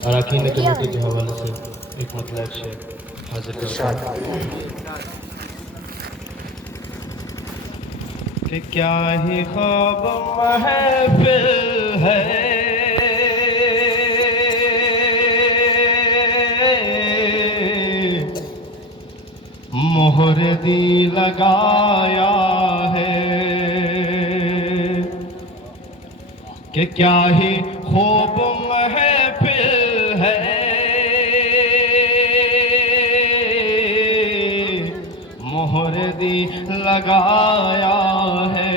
अरकान कमेटी के हवाले से एक मतलब शेर हाजिर करता हूँ कि क्या ही ख्वाब महफिल है, मोहर दी लगाया है कि क्या ही खूब महफिल है, मोहर दी लगाया है।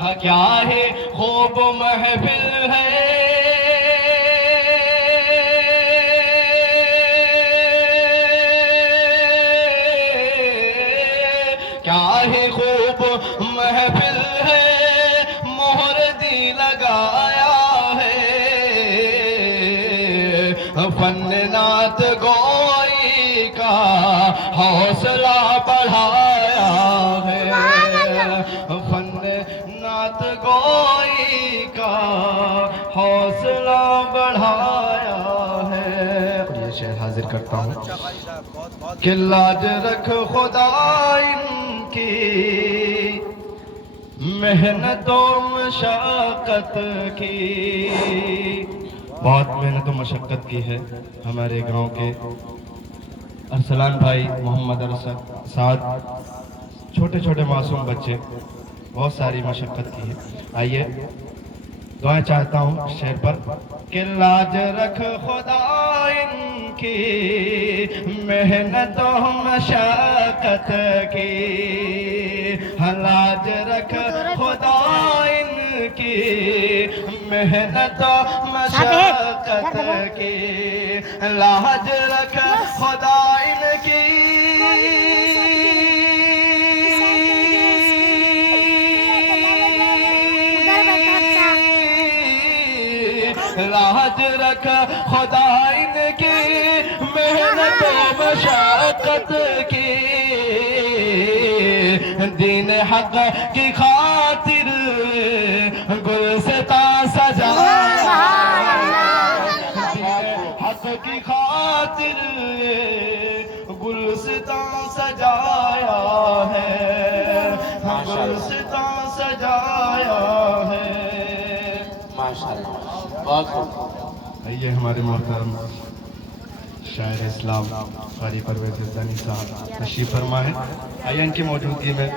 हाँ क्या ही खूब महफिल है, क्या ही खूब महफिल है, मोहर दी लगाया है। फन नात गोई का हौसला बढ़ाया है, फन नात गोई का हौसला बढ़ाया है। और ये शेर हाजिर करता हूँ कि लाज रख खुदा इनकी मेहनतों मशक्कत की। बहुत मेहनत और मशक्कत की है हमारे गांव के अरसलान भाई, मोहम्मद अरसद साद, छोटे छोटे मासूम बच्चे, बहुत सारी मशक्कत की है। आइए दुआ चाहता हूँ शेर पर कि लाज रख खुदा इनकी मेहनतों मशक्कत की, लाज रख खुदा इनकी मेहनतों मशक्कत की, लाज रख खुदा इनकी लाज रख खुदा इनकी मेहनतों मशक्कत की, दीन हक की खातिर गुलसिता सजाया, हक की खातिर गुलसिता सजाया है, गुलसिता सजाया है। माशाअल्लाह, ये हमारे मोहतरम शायर इस्लाम कारी परवेज़ ज़नी साहब तशरीफ़ फरमा है। आइए इनकी मौजूदगी में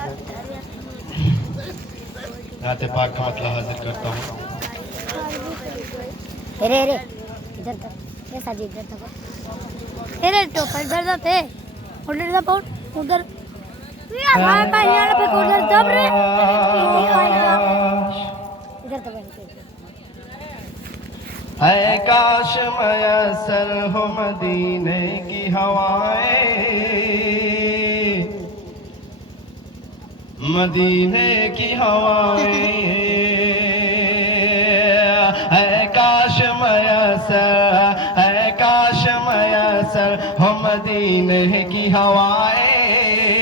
नात पाक का मतलब हाजिर करता हूँ। अरे अरे इधर तक ये साजी इधर तक अरे तो इधर तक है उधर तक पहुंच उधर हमारे पास यहाँ पे उधर दब रहे इधर तक है काश मयसर हो मदीने की हवाएं, मदीने की हवाएं, है काश मयसर, है काश मयसर हो मदीने की हवाएं,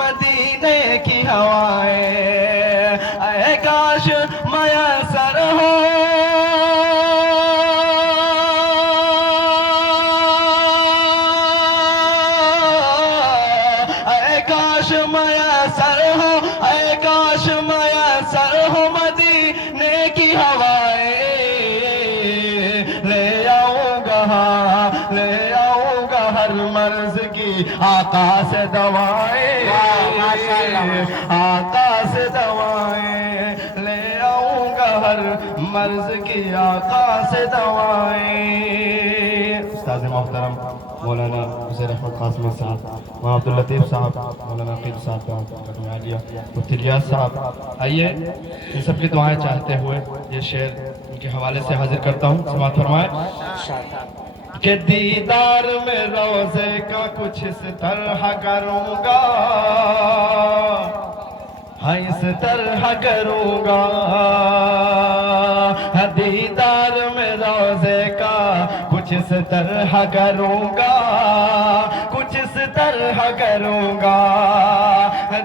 मदीने की हवाएं, है काश मयसर हो मयसर हो, ऐ काश मयसर हो मदीने की हवाएं, ले आऊंगा हर मर्ज की आका से दवाएं, आका से दवाएं, ले आऊंगा हर मर्ज की आका से दवाएं। उस्ताद मोहतरम मौलाना हुसैन अहमद कासमी साहब, वहाँ अब्दुल लतीफ़ साहब, मौलाना अकील साहब, मुफ्ती इलियास साहब, आइए इन सब की दुआएं चाहते हुए ये शेर उनके हवाले से हाजिर करता हूँ। समाअत फरमाए कि दीदार में रोज़े का कुछ इस तरह करूँगा, हाँ इस तरह करूँगा, दीदार में रोज़े का कुछ इस तरह करूँगा, कुछ इस तरह करूँगा,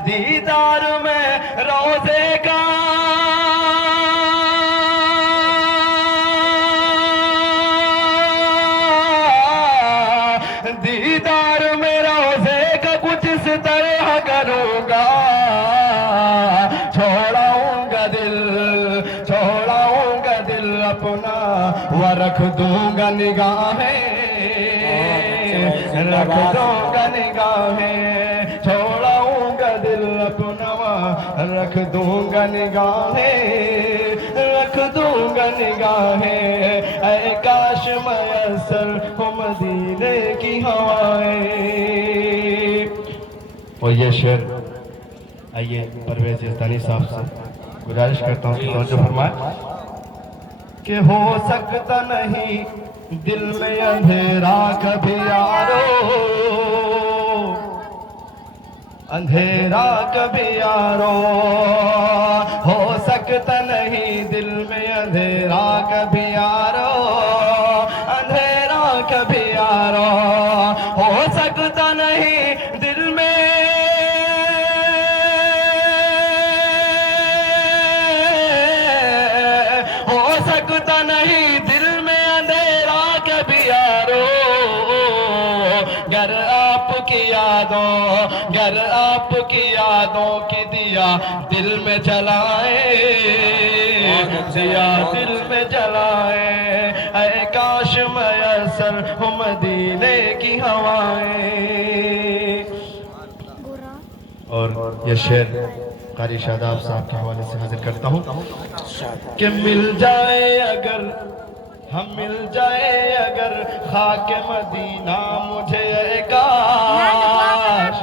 दीदार में रोज़े का करूँगा, छोड़ाऊंगा दिल अपना, व रख दूंगा निगाहें, रख दूंगा निगाहें, छोड़ाऊंगा दिल अपना, रख दूंगा निगाहें, रख दूंगा निगाहें। ऐ काश मयसर हो मदीने की हवाएं। और ये शेर आइए परवेज यज़दानी साहब से गुजारिश करता हूँ कि तवज्जो फरमाएं कि हो सकता नहीं दिल में अंधेरा कभी यारो, अंधेरा कभी यारो, हो सकता नहीं दिल में अंधेरा कभी यारो, अंधेरा कभी यारो, हो सकता नहीं दिल में, हो सकता नहीं दिल में अंधेरा कभी यारो, गर आपकी यादों की दिया दिल में जलाए, दिया दिल में जलाए। ऐ काश मयसर हो मदीने की हवाएं। और ये शेर कारी शादाब साहब के हवाले से हाजिर करता हूँ कि मिल जाए अगर, हम मिल जाए अगर खाके मदीना मुझे काश,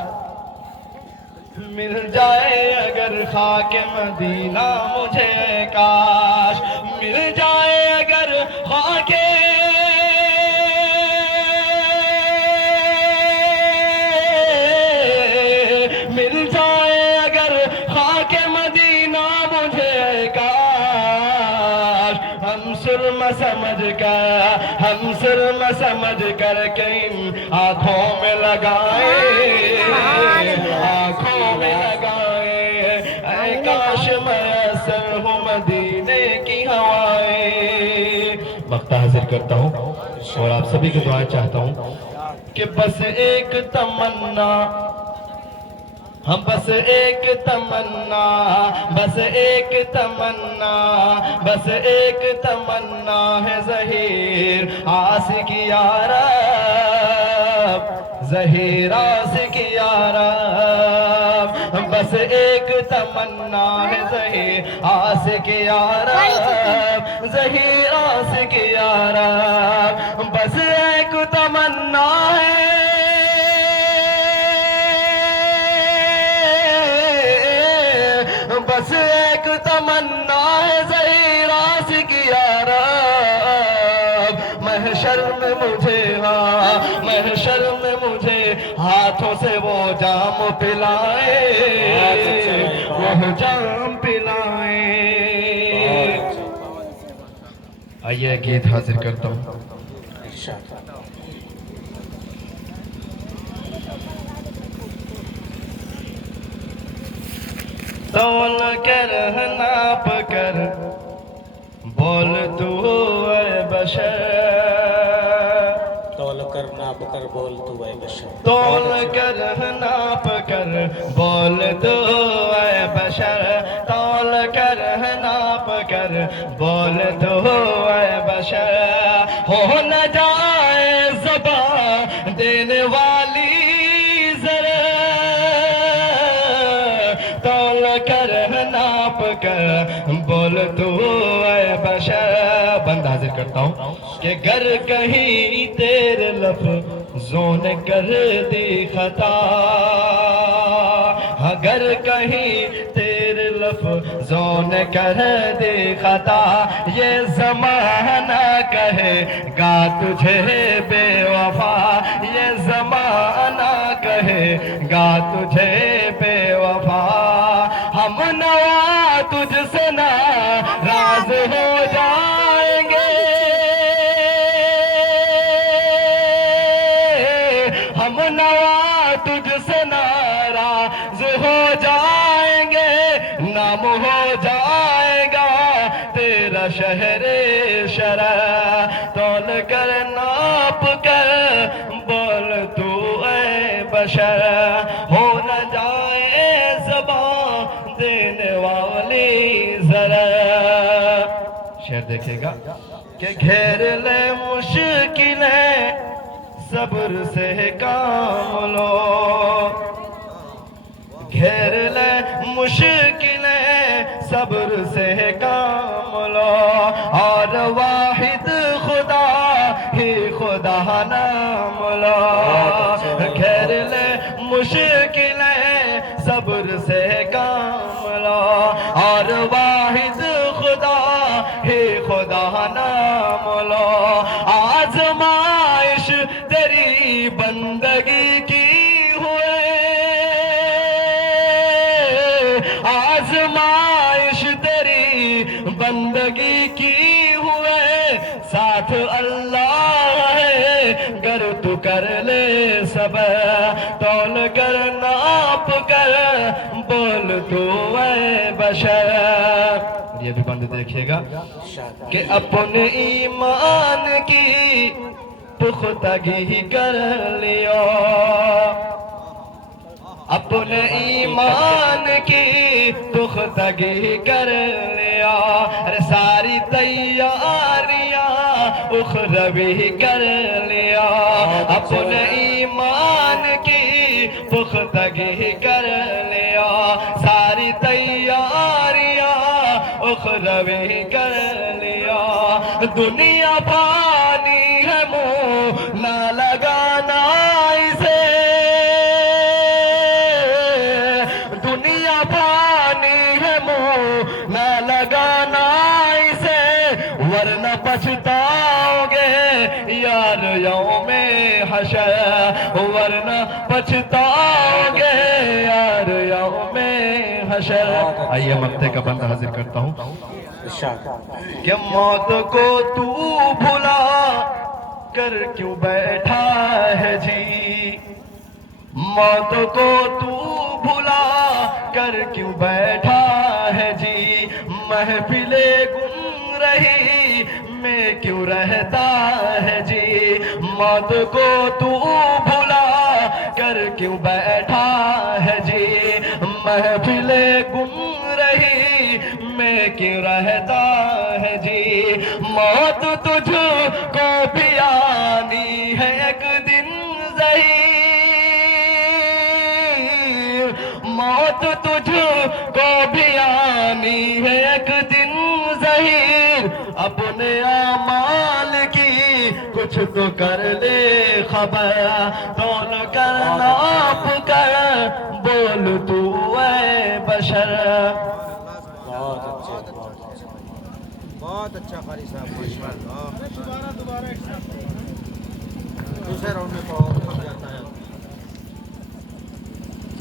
मिल जाए अगर खाके मदीना मुझे काश, मिल जाए अगर खाके, मिल जाए अगर खाके मदीना मुझे काश, हम सुरमा समझ कर कहीं आंखों में लगाए, आंखों में लगाए। ऐ काश मयसर हो मदीने की हवाएं। मक्ता हाजिर करता हूँ और आप सभी की दुआएं चाहता हूँ कि बस एक तमन्ना, हम बस एक तमन्ना, बस एक तमन्ना, बस एक तमन्ना है ज़हीर आशिकी यारा, ज़हीर आशिकी यारा, बस एक तमन्ना है ज़हीर आशिकी यारा, ज़हीर आशिकी यारा, बस एक तमन्ना है, बस एक तमन्ना है ज़हीर आशिकी यारा। महशर में मुझे, हाँ महशर में मुझे हाथों से वो जाम पिलाए, वो जाम पिलाए। आइए गीत हाजिर करता हूँ। तौल कर नाप कर बोल तू ऐ बशर, तौल कर नाप कर बोल तू ऐ बशर, तौल कर नाप कर बोल तू ऐ बशर, तौल कर नाप कर बोल तू ऐ बशर। हो न जाए ज़बान देने वाली नाप कर बोल तू ऐ बशर। बंद हाजिर करता हूँ कि गर कहीं तेरे लफ्ज़ों ने कर दी खता, अगर कहीं तेरे लफ्ज़ों ने कर दी खता, ये ज़माना कहेगा तुझे बेवफा, ये ज़माना कहेगा तुझे बेवफा। हम नवा तुझसे नाराज़ हो जाएंगे, हम नवा तुझसे नाराज़ हो जाएंगे, नाम हो जाएगा तेरा शहरे शरह। तौल कर नाप कर बोल तू ऐ बशर, हो न जा कि घेर ले मुश्किलें सब्र से काम लो, घेर ले मुश्किलें सब्र से काम लो, और वाहिद खुदा ही खुदा नाम लो। घेर ले मुश्किलें सब्र से काम लो, और वाहिद खुदा ही खुदा नाम लो। आजमाइश तेरी बंदगी की हुए, आजमाइश तेरी बंदगी की हुए, साथ अल्लाह है गर तू कर ले सब, तौल कर नाप कर बोल तू है बशर। ये भी बंद देखिएगा कि अपने ईमान की पुख्तगी कर लियो, अपने ईमान की पुख्तगी कर लिया, अरे सारी तैयारियां उखरवी कर लिया, अपने ईमान की पुख्तगी कर लिया, सारी तैयारियां उखरवी कर लिया। दुनिया पानी है मुंह ना लगाना इसे, दुनिया पानी है मुंह न लगाना इसे, वरना पछताओगे यार यौमे हशर, वरना पछताओगे यार यौमे हशर। आइए मक्ते का बंद हाजिर करता हूँ कि मौत को तू भुला कर क्यों बैठा है जी, मौत को तू भुला कर क्यों बैठा है जी, महफिले गुम रही में क्यों रहता है जी, मौत को तू भुला कर क्यों बैठा है जी, महफिले गुम रही में क्यों रहता है जी। मौत तुझको भी आनी है एक दिन ज़हीर, मौत तुझको भी आनी है एक दिन ज़हीर, अपने आमाल की कुछ तो कर ले खबर, तौल कर नाप कर बोल तू है बशर। बहुत अच्छा कारी साहब, माशाल्लाह। दोबारा दूसरे राउंड में